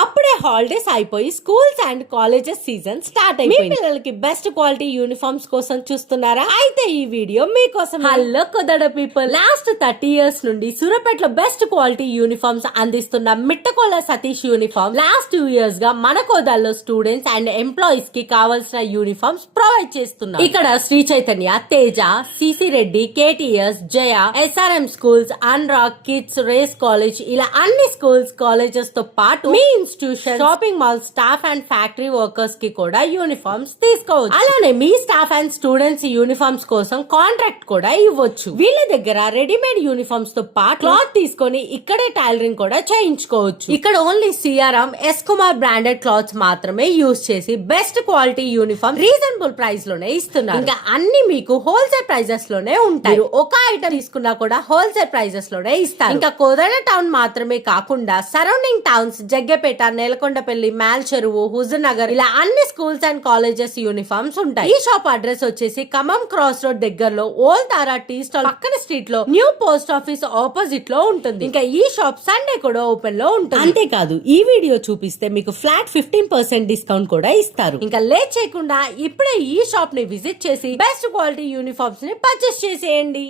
అప్పుడే హాలిడేస్ అయిపోయి schools and colleges season start అయిపోయింది. మీ పిల్లలకి బెస్ట్ క్వాలిటీ యూనిఫామ్స్ కోసం చూస్తున్నారా? అయితే ఈ వీడియో మీకోసం. హలో కుదడ పీపుల్, లాస్ట్ 30 years నుండి సూర్యాపేటలో బెస్ట్ క్వాలిటీ యూనిఫామ్స్ అందిస్తున్న మిట్టకోల సతీష్ యూనిఫామ్ లాస్ట్ 2 years గా మన కోదాల్లో స్టూడెంట్స్ అండ్ ఎంప్లాయీస్ కి కావాల్సిన యూనిఫామ్స్ ప్రొవైడ్ చేస్తున్నారు. ఇక్కడ Sri Chaitanya, Teja, CC Reddy, KTS, Jaya, SRM schools, అన్రాక్ కిడ్స్, రేస్ కాలేజ్ ఇలా అన్ని స్కూల్స్ కాలేజెస్ తో పాటు మీ institution, shopping mall staff and factory workers కి కూడా యూనిఫామ్స్ తీసుకోవచ్చు. అలానే మీ స్టాఫ్ అండ్ స్టూడెంట్స్ యూనిఫామ్స్ కోసం కాంట్రాక్ట్ కూడా ఇవ్వచ్చు. వీళ్ళ దగ్గర రెడీమేడ్ యూనిఫామ్స్ తో పాటు క్లాత్ తీసుకొని ఇక్కడే టైలరింగ్ కూడా చేయించుకోవచ్చు. ఇక్కడ only CRM, S Kumar branded clothes మాత్రమే యూజ్ చేసి best quality uniform reasonable price లోనే ఇస్తున్నారు. ఇంకా అన్ని మీకు హోల్సేల్ ప్రైజెస్ లోనే ఉంటాయి. ఒక ఐటమ్ తీసుకున్నా కూడా హోల్సేల్ ప్రైజెస్ లోనే ఇస్తారు. ఇంకా కోదాడ టౌన్ మాత్రమే కాకుండా surrounding towns Jaggapeta, Nelakondapalli, male చెరువు, హుజూర్ నగర్ ఇలా అన్ని స్కూల్స్ అండ్ కాలేజెస్ యూనిఫామ్స్ ఉంటాయి. ఈ షాప్ అడ్రస్ వచ్చేసి ఖమ్మం క్రాస్ రోడ్ దగ్గరలో ఓల్డ్ తారా టీ స్టాల్ పక్కన స్ట్రీట్ లో న్యూ పోస్ట్ ఆఫీస్ ఆపోజిట్ లో ఉంటుంది. ఇంకా ఈ షాప్ సండే కూడా ఓపెన్ లో ఉంటుంది. అంతేకాదు ఈ వీడియో చూపిస్తే మీకు ఫ్లాట్ 15% డిస్కౌంట్ కూడా ఇస్తారు. ఇంకా లేట్ చేయకుండా ఇప్పుడే ఈ షాప్ ని విజిట్ చేసి బెస్ట్ క్వాలిటీ యూనిఫామ్స్ ని పర్చేస్ చేసేయండి.